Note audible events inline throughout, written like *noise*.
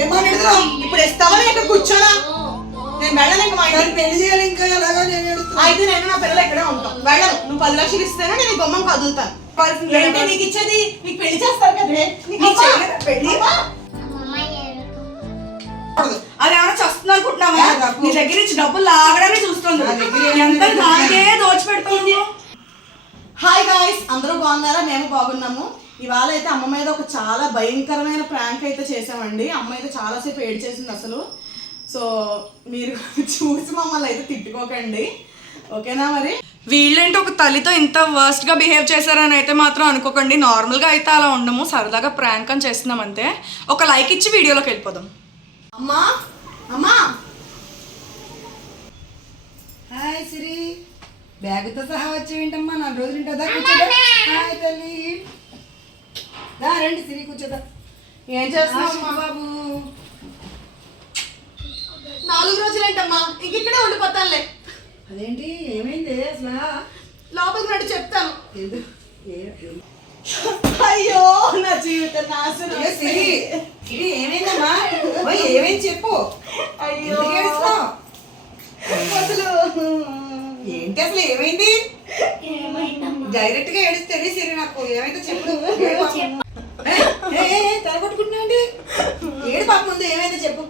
ఏమన్నాడు ఇప్పుడు ఇస్తావా ఇక్కడ కూర్చోనా? నేను వెళ్ళను ఇంక మా ఇంటికి పెళ్ళి చేయాలి ఇంకా ఎలాగా నేను అయితే నేను నా పిల్లలు ఇక్కడే ఉంటాం. వెళ్ళను. నువ్వు పది లక్షలు ఇస్తేనే నేను ఈ గుమ్మం కదులుతాను ఏంటి నీకు ఇచ్చేది? నీకు పెళ్ళి చేస్తారు కదే? నీకు నీకు ఇచ్చేది చేయలేదా? పెళ్ళి? అది ఏమైనా చస్తుంది అనుకుంటున్నావా? ఏ, డబ్బు. నీ దగ్గర నుంచి డబ్బులు లాగడమే చూస్తుంది. నా దగ్గర ఏం ఎంత లేదు. దానికే దోచిపెడుతుంది? హాయ్ గాయ్స్ అందరూ బాగున్నారా? మేము బాగున్నాము. ఇవాళ అయితే అమ్మ మీద ఒక చాలా భయంకరమైన ప్రాంక్ అయితే చేసామండి అమ్మ అయితే చాలాసేపు ఏడ్ చేసింది అసలు. సో మీరు *laughs* చూసి మమ్మల్ని అయితే తిట్టుకోకండి. ఓకేనా మరి? వీళ్ళేంటి ఒక తల్లితో ఇంత వర్స్ట్గా బిహేవ్ చేశారని అయితే మాత్రం అనుకోకండి. నార్మల్గా అయితే అలా ఉండము. సరదాగా ప్రాంక్ అని చేస్తున్నాం అంతే. ఒక లైక్ ఇచ్చి వీడియోలోకి వెళ్ళిపోదాం. అమ్మా అమ్మా. హాయ్ సిరి. బ్యాగుతో సహా వచ్చేవింటమ్మా నాలుగు రోజులు హాయ్ తల్లి. రండి సిరి కూర్చోదా? ఏం చేస్తున్నావు అమ్మా బాబు. నాలుగు రోజులేంటమ్మా? ఇంక ఇక్కడే ఉండిపోతానులే. అదేంటి? ఏమైంది? అసలు? లోపలికి నడు చెప్తాను. అయ్యో నా జీవితం నాశనం సిరి? సిరి ఏమైందమ్మా? ఏమైంది చెప్పు. అయ్యో. అసలు ఏంటి అసలు ఏమైంది? డైరెక్ట్గా ఏడిస్తే సిరి నాకు. ఏమైందో చెప్పు. ఏడు పాపం. ఏ, ఏ, ఏ, ఏ, తల కొట్టుకుంటున్నాండి ఏడు పాప ముందు ఏమైందో చెప్పు.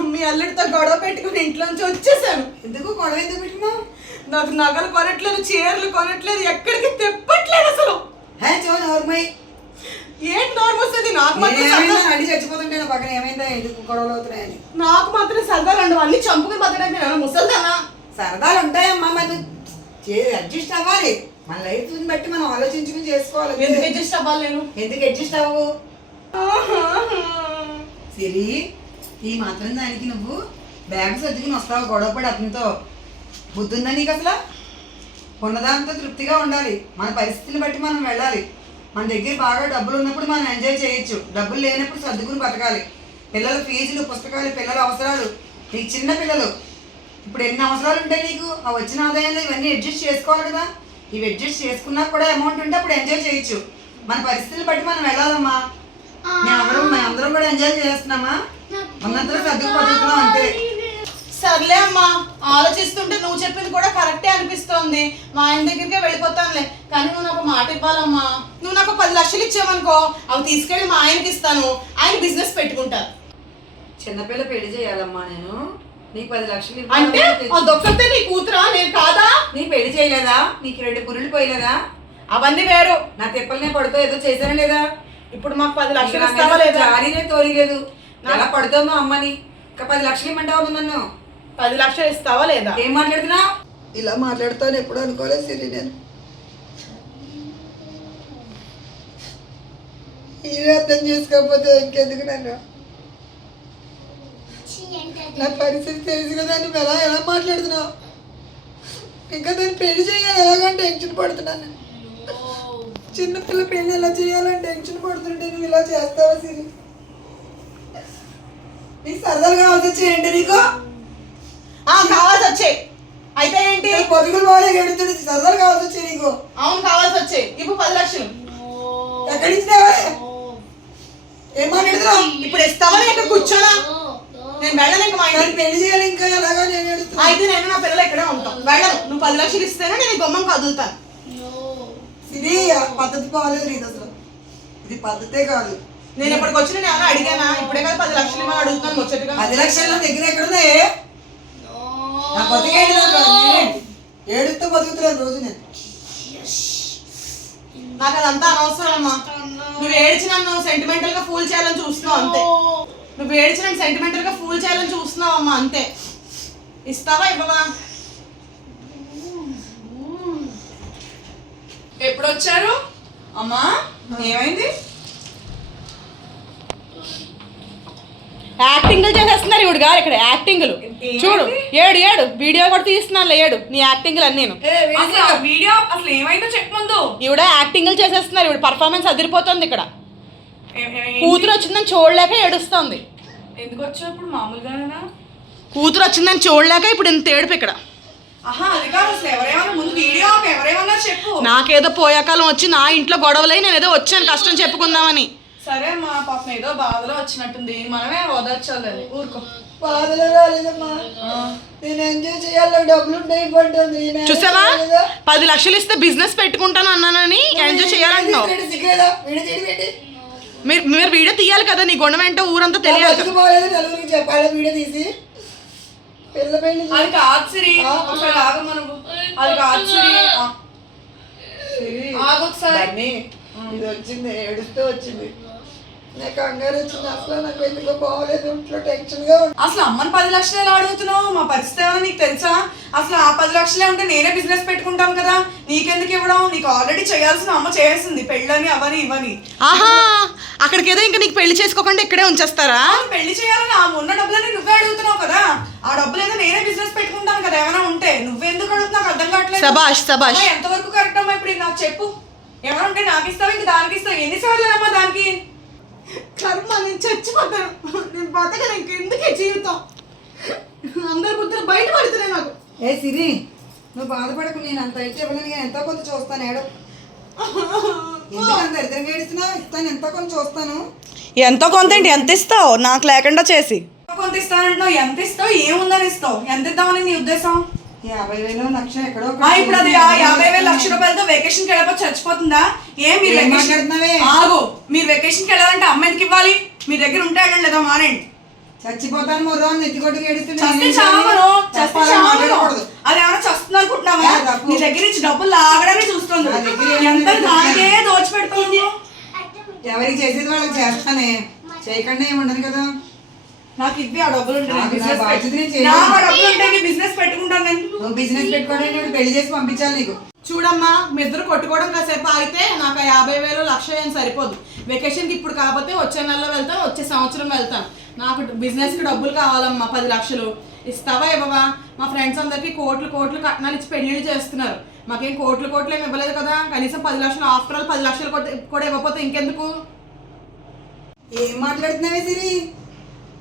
మీ అల్లుడితో గొడవ పెట్టుకుని ఇంట్లోంచి వచ్చేసాను. ఎందుకు గొడవ ఎందుకు పెట్టుకున్నావు? నాకు నగలు కొనట్లేదు చీరలు కొనట్లేదు ఎక్కడికి తెప్పట్లేదు అసలు. హే చో నోర్మై. ఏంటి నోరు వస్తుంది నాకు మాత్రం సరదా. అడిగి చచ్చిపోతుంటే నా పక్కన. ఏమైందా? ఎందుకు గొడవలు అవుతున్నాయని. నాకు మాత్రం సరదాలు ఉండవు అన్ని చంపుకుని బతకడానికి నేను ముసల్దానా? సరదాలు ఉంటాయమ్మా మరి అడ్జస్ట్ అవ్వాలి. మన లైఫ్ బట్టి మనం ఆలోచించుకుని చేసుకోవాలి. ఎందుకు అడ్జస్ట్ అవ్వాలి నేను? ఎందుకు అడ్జస్ట్ అవ్వవు? సిరి ఈ మాత్రం దానికి నువ్వు బ్యాగ్ సర్దుకుని వస్తావు? గొడవపడి అతనితో. బుద్ధుందా నీకు అసలు? ఉన్నదాంతో తృప్తిగా ఉండాలి. మన పరిస్థితిని బట్టి మనం వెళ్ళాలి. మన దగ్గర బాగా డబ్బులు ఉన్నప్పుడు మనం ఎంజాయ్ చేయొచ్చు. డబ్బులు లేనప్పుడు సర్దుకుని బతకాలి. పిల్లల ఫీజులు పుస్తకాలు పిల్లల అవసరాలు. నీకు చిన్న పిల్లలు. ఇప్పుడు ఎన్ని అవసరాలు ఉంటాయి నీకు? ఆ వచ్చిన ఆదాయంలో ఇవన్నీ అడ్జస్ట్ చేసుకోవాలి కదా. ఇవి అడ్జస్ట్ చేసుకున్నా కూడా అమౌంట్ ఉంటే అప్పుడు ఎంజాయ్ చేయొచ్చు. మన పరిస్థితులు బట్టి మనం వెళ్ళాలమ్మా. మేమందరం మేమందరం కూడా ఎంజాయ్ చేస్తున్నామా? ఉన్నంతలో సర్దుకు బతుకుతున్నాం అంతే. సర్లే అమ్మా ఆలోచిస్తుంటే నువ్వు చెప్పింది కూడా కరెక్టే అనిపిస్తోంది. మా ఆయన దగ్గరికే వెళ్ళిపోతానులే. కానీ నువ్వు నాకు మాట ఇవ్వాలమ్మా. నువ్వు నాకు పది లక్షలు ఇచ్చావనుకో అవి తీసుకెళ్ళి మా ఆయనకి ఇస్తాను. ఆయన బిజినెస్ పెట్టుకుంటారు. చిన్నపిల్ల పెళ్ళి చేయాలమ్మా నేను. నీకు పది లక్షలు అంటే ఇవ్వాలని తెచ్చి- అదొక్కతే నీ కూతురా? నేను కాదా? నీ పెళ్ళి చేయలేదా? నీకు రెండు పురులు పోయలేదా? అవన్నీ వేరు. నా తిప్పలనే పడుతూ ఏదో చేశానా లేదా? ఇప్పుడు మాకు పది లక్షలు ఇస్తావా లేదా? జారీనే తోలిలేదు. ఎలా పడుతుందో అమ్మని? ఇంకా పది లక్షలు ఇమ్మంటావు నన్ను? పది లక్షలు ఇస్తావా లేదా? ఏం మాట్లాడుతున్నావు ఇలా మాట్లాడుతాను ఎప్పుడు అనుకోలేదు సిరి నేను. ఇది అర్థం చేసుకోకపోతే ఇంకెందుకు నన్ను? నా పరిస్థితి తెలుసు కదా నువ్వు ఎలా ఎలా మాట్లాడుతున్నావు? ఇంకా దాన్ని పెళ్ళి చేయాలి ఎలాగని టెన్షన్ పడుతున్నాను. చిన్నపిల్ల పెళ్ళి ఎలా చేయాలని టెన్షన్ పడుతుంటే నువ్వు ఇలా చేస్తావా సిరి? నీకు సరదాలు కావాల్సి వచ్చాయండి నీకు? ఆ కావాల్సి వచ్చాయి. అయితే ఏంటి? పొదుగులు వాడే గడుతుంది సరదాలు కావాల్సి వచ్చాయి నీకు. అవును కావాల్సి వచ్చాయి. ఇప్పుడు పది లక్షలు. ఎక్కడి నుంచి ఏం మాట్లాడుతున్నావు? ఇప్పుడు ఇస్తావా ఇక్కడ కూర్చోనా? నేను వెళ్ళను ఇంక మా ఇంటికి పెళ్ళి చేయాలి ఇంకా ఎలాగా నేను ఏడుస్తున్నా. అయితే నేను నా పిల్లలు ఇక్కడే ఉంటాం. వెళ్ళను. నువ్వు పది లక్షలు ఇస్తేనే నేను ఈ గుమ్మం కదులుతాను. ఇది ఆ పద్ధతి బాగాలేదు నీది అసలు. ఇది పద్ధతే కాదు. నేను ఇప్పటికి వచ్చి నేను ఏమైనా అడిగానా? ఇప్పుడే కదా పది లక్షలు ఇవ్వని అడుగుతాను ముచ్చటగా. పది లక్షలు నా దగ్గర ఎక్కడున్నాయి? నా నేనేంటి? ఏడుస్తూ బతుకుతున్నాను రోజు నేను. నాకు అదంతా అనవసరం అమ్మా నువ్వు ఏడ్చి నన్ను సెంటిమెంటల్గా ఫూల్ చేయాలని చూస్తున్నావు అంతే. నువ్వు ఏడ్చి నన్ను సెంటిమెంటల్గా ఫూల్ చేయాలని చూస్తున్నావు అమ్మా అంతే. ఇస్తావా ఇవ్వవా? ఎప్పుడు వచ్చారు అమ్మా ఏమైంది? యాక్టింగ్లు చేసేస్తున్నారు ఇవిడు గారు ఇక్కడ యాక్టింగ్లు. చూడు ఏడు ఏడు. వీడియో కూడా తీస్తున్నాను ఏడు. నీ యాక్టింగ్లు అన్నీ అసలు ఆ వీడియో అసలు ఏమైందో చెప్పు ముందు. ఈవిడ యాక్టింగ్లు చేసేస్తున్నారు ఈవిడ పర్ఫార్మెన్స్ అదిరిపోతుంది ఇక్కడ. కూతురు వచ్చిందని చూడలేక ఏడుస్తుంది. ఎందుకు వచ్చినప్పుడు మామూలుగానేనా? కూతురు వచ్చిందని చూడలేక ఇప్పుడు ఇంత ఏడుపు ఇక్కడ. నాకేదో పోయాకాలం వచ్చి నా ఇంట్లో గొడవలై నేను ఏదో వచ్చాను కష్టం చెప్పుకుందామని. సరే అమ్మా పాపం ఏదో బాధలో వచ్చినట్టుంది. మనమే ఓదార్చాలి. ఊరుకో. బాధలు రాలేదమ్మా. నేను ఎంజాయ్ చేయాలి డబ్బులు చూసావా? పది లక్షలు ఇస్తే బిజినెస్ పెట్టుకుంటాను అన్నానని ఎంజాయ్ చేయాలంటున్నావు. మీరు మీరు వీడియో తీయాలి కదా నీ గుణం ఏంటో ఊరంతా తెలియాలి కదా. బతుకు బాగాలేదు నలుగురికి చెప్పాలి వీడియో తీసి. పిల్ల పెళ్ళి అది కాదు సిరి. ఒకసారి ఆగమ్మ నువ్వు అది కాదు సిరి. ఆ, సిరి, ఆగు ఒకసారి. బన్నీ, ఇది వచ్చింది ఏడుస్తూ వచ్చింది. నాకు కంగారు వచ్చింది అసలు నాకు ఎందుకో బాగోలేదు ఇంట్లో టెన్షన్గా ఉంది. అసలు అమ్మని పది లక్షలు ఎలా అడుగుతున్నావు? మా పరిస్థితి ఏమైనా నీకు తెలుసా? అసలు ఆ పది లక్షలే ఉంటే నేనే బిజినెస్ పెట్టుకుంటాను కదా. నీకెందుకు ఇవ్వడం? నీకు ఆల్రెడీ చేయాల్సిన అమ్మ చేస్తుంది పెళ్ళని అవని ఇవని. ఆహా! అక్కడికి ఏదో ఇంకా నీకు పెళ్ళి చేసుకోకుండా ఇక్కడే ఉంచేస్తారా? పెళ్ళి చేయాలని ఆ ఉన్న డబ్బులని నువ్వే అడుగుతున్నావు కదా. ఆ డబ్బులు ఏదో నేనే బిజినెస్ పెట్టుకుంటాను కదా ఏమైనా ఉంటే. నువ్వెందుకు అడుగుతున్నావు? నాకు అర్థం కావట్లేదు. సబాష్ సబాష్ ఎంతవరకు కరెక్ట్ అమ్మా ఇప్పుడు నాకు చెప్పు. ఏమైనా ఉంటే నాకు ఇస్తావు? ఇంక దానికి ఇస్తావు? ఎన్నిసార్లు అమ్మా దానికి? కర్మ నేను చచ్చిపోతాను. నేను బతకను ఇంకెందుకే జీవితం? అందరి బుద్ధులు బయట పడుతున్నాయి నాకు. ఏ సిరి నువ్వు బాధపడకు నేను అంత అయితే ఇవ్వలేను ఎంతో కొంత చూస్తాను ఏడు. *laughs* ఎంతో కొంత చూస్తాను? ఎంతో కొంత ఏంటి? ఎంత ఇస్తావు? నాకు లేకుండా చేసి. కొంత ఇస్తానంటున్నావు ఎంత ఇస్తావు? ఏముందని ఇస్తావు? ఎంత ఇద్దామని నీ ఉద్దేశం? యాభై వేలు లక్ష ఎక్కడో ఇప్పుడు అది యాభై వేల లక్ష రూపాయలతో వెకేషన్కి వెళ్ళకపోతే చచ్చిపోతుందా? ఏ మీరు? ఆగు. మీరు వెకేషన్కి వెళ్ళాలంటే అమ్మ ఎందుకు ఇవ్వాలి? మీ దగ్గర ఉంటే వెళ్ళండి లేదా మానేయండి చచ్చిపోతాను మొర్రో అని నెత్తి అది ఏమైనా చస్తుంది అనుకుంటున్నావా. నీ దగ్గర నుంచి డబ్బులు లాగడమే చూస్తుంది. ఎంత. దానికే దోచిపెడుతుంది? ఎవరికి చేసేది వాళ్ళకి చేస్తానే. చేయకుండా ఏమి ఉండదు కదా. నాకు ఇవ్వి ఆ డబ్బులు ఉంటే నేను నాకు నా business బాధ్యత పెట్టు- నేను చేయను. నాకు ఆ డబ్బులు ఉంటే నీ బిజినెస్ పెట్టుకుంటాను నేను. నువ్వు బిజినెస్ పెట్టుకోవడానికి పెళ్ళి చేసి పంపించాలి నీకు. చూడమ్మా మీ ఇద్దరు కొట్టుకోవడం కాసేపు అయితే నాకు ఆ యాభై వేలు లక్ష ఏం సరిపోదు. వెకేషన్కి ఇప్పుడు కాకపోతే వచ్చే నెలలో వెళ్తాను వచ్చే సంవత్సరం వెళ్తాను. నాకు బిజినెస్కి డబ్బులు కావాలమ్మా పది లక్షలు. ఇస్తావా ఇవ్వవా? మా ఫ్రెండ్స్ అందరికీ కోట్లు కోట్లు కట్నాలు ఇచ్చి పెళ్ళిళ్ళు చేస్తున్నారు. మాకేం కోట్లు కోట్లు ఏమి ఇవ్వలేదు కదా? కనీసం పది లక్షలు ఆఫ్టర్ ఆల్ పది లక్షలు కూడా- ఇవ్వకపోతే ఇంకెందుకు? ఏం మాట్లాడుతున్నావే సిరి?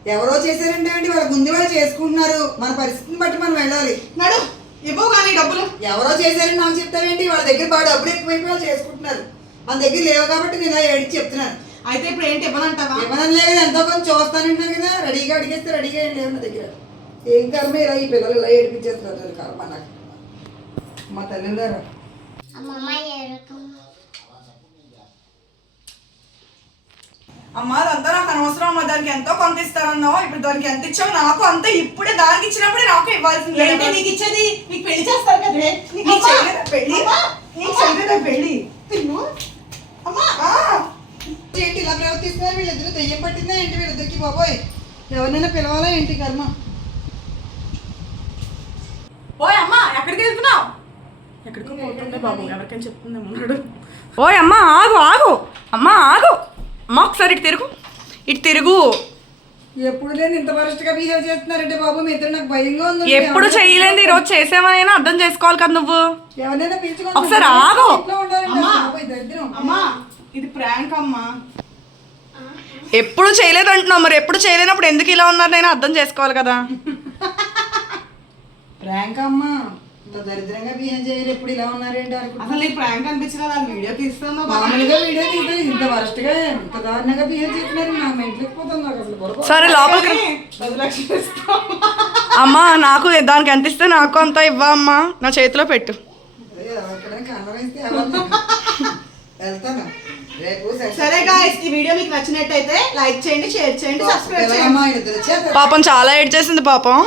ఎవరో చేశారంటే అండి వాళ్ళ ముందు వాళ్ళు చేసుకుంటున్నారు. మన పరిస్థితిని బట్టి మనం వెళ్ళాలి. నడు ఇవ్వవు కానీ డబ్బులు. ఎవరో చేశారని నాకు చెప్తావేంటి వాళ్ళ దగ్గర బాగా డబ్బులు ఎక్కువైపోయి వాళ్ళు చేసుకుంటున్నారు. మన దగ్గర లేవు కాబట్టి నేను ఇలా ఏడిచి చెప్తున్నాను. అయితే ఇప్పుడు ఏంటి ఇవ్వనంటావా? ఇవ్వనలే కదా ఎంతో కొంచెం చూస్తానంటున్నాను కదా. రెడీగా అడిగేస్తే రెడీగా ఏం లేవు నా దగ్గర. ఏం కర్మ? ఇలా ఈ పిల్లలు ఇలా ఏడిపించేస్తున్నారు కర్మ నాకు. మా తల్లి గారు అమ్మమ్మ ఎరుకు అమ్మా అదంతా నాకు అనవసరం అమ్మా. దానికి ఎంతో కొంత ఇస్తానన్నావు. ఇప్పుడు దానికి ఎంత ఇచ్చావు? నాకు అంతే ఇప్పుడే దానికి ఇచ్చినప్పుడే నాకు ఇవ్వాల్సింది ఏంటి నీకు ఇచ్చేది? నీకు పెళ్ళి చేస్తారు కదే నీకు చేయలేదా పెళ్ళి నీకు చేయలేదా తిన్ను. అమ్మా. ఏంటి ఇలా ప్రవర్తిస్తున్నారు వీళ్ళిద్దరు దెయ్యం పట్టిందా? ఏంటి వీళ్ళిద్దరికి బాబోయ్? ఎవరినైనా పిలవాలా? ఏంటి కర్మ? అమ్మా ఎక్కడికి వెళ్తున్నావు ఎక్కడికో పోతుండే బాబు ఎవరికైనా చెప్తుందేమన్నాడు ఓయ్ అమ్మా ఆగు ఆగు. అమ్మా ఆగు. అమ్మా ఒకసారి ఇటు తిరుగు. ఇటు తిరుగు. ఎప్పుడు లేని ఇంత వరస్ట్గా బిహేవ్ చేస్తున్నారంటే బాబు? మీ ఇద్దరు నాకు భయంగా ఉంది ఎప్పుడు చేయలేంది? ఈరోజు చేసామని అర్థం చేసుకోవాలి కదా నువ్వు. ఎవరైనా పిలుచుకొని ఒకసారి ఆగు. అమ్మా ఇది ప్రాంక్ అమ్మా. ఎప్పుడు చేయలేదు అంటున్నావు. మరి ఎప్పుడు చేయలేనప్పుడు ఎందుకు ఇలా ఉన్నారు? నేను అర్థం చేసుకోవాలి కదా. *laughs* ప్రాంక్ అమ్మా. ఇంత దరిద్రంగా బిహేవ్ చేయరు. ఎప్పుడు ఇలా ఉన్నారేంటి అసలు నీకు ప్రాంక్ అనిపించలేదు? అది వీడియో తీస్తుందో మామూలుగా వీడియో తీస్తే ఇంత వరస్ట్గా ఇంత దారుణంగా బిహేవ్ చేస్తున్నారు. నాకు అసలు బుర్ర సరే లోపలికి. పది లక్షలు ఇస్తాం అమ్మా నాకు దానికి ఎంత ఇస్తే నాకు అంత ఇవ్వా అమ్మా. నా చేతిలో పెట్టు. వెళ్తాను. సరే గాయస్ ఈ వీడియో మీకు నచ్చినట్టయితే లైక్ చేయండి షేర్ చేయండి సబ్స్క్రైబ్ చేయండి. పాపం చాలా ఏడ్ చేసింది పాపం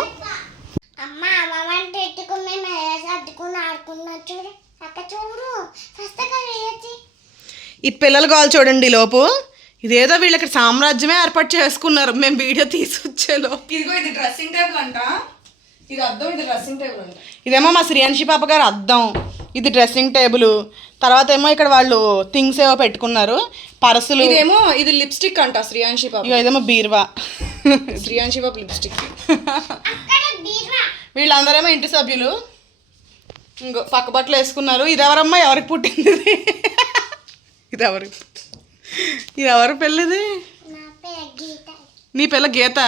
అమ్మ అమ్మమ్మ పెట్టుకుని మేము సర్దుకుని ఆడుకున్నా చూడు అక్క చూడు ఫస్ట్ అక్కడ వేయచ్చి ఈ పిల్లల గోల్ చూడండి లోపు. ఇదేదో వీళ్ళకి సామ్రాజ్యమే ఏర్పాటు చేసుకున్నారు. మేము వీడియో తీసుకొచ్చేలో ఇదిగో ఇది డ్రెస్సింగ్ టేబుల్ అంట. ఇది అద్దం ఇది డ్రెస్సింగ్ టేబుల్ అంట. ఇదేమో మా శ్రీయాంశి పాప గారు అద్దం. ఇది డ్రెస్సింగ్ టేబుల్ తర్వాత ఏమో ఇక్కడ వాళ్ళు థింగ్స్ ఏవో పెట్టుకున్నారు. పరసులు. ఇదేమో ఇది లిప్స్టిక్ అంట శ్రీయాంశి పాప. ఇదేమో బీర్వా. శ్రీయాంశి పాప లిప్స్టిక్ వీళ్ళందరేమో ఇంటి సభ్యులు. ఇంకో పక్క బట్టలు వేసుకున్నారు. ఇది ఎవరమ్మా ఎవరికి పుట్టింది ఇది? ఎవరు ఇది ఎవరు పెళ్ళిది నీ పిల్ల గీత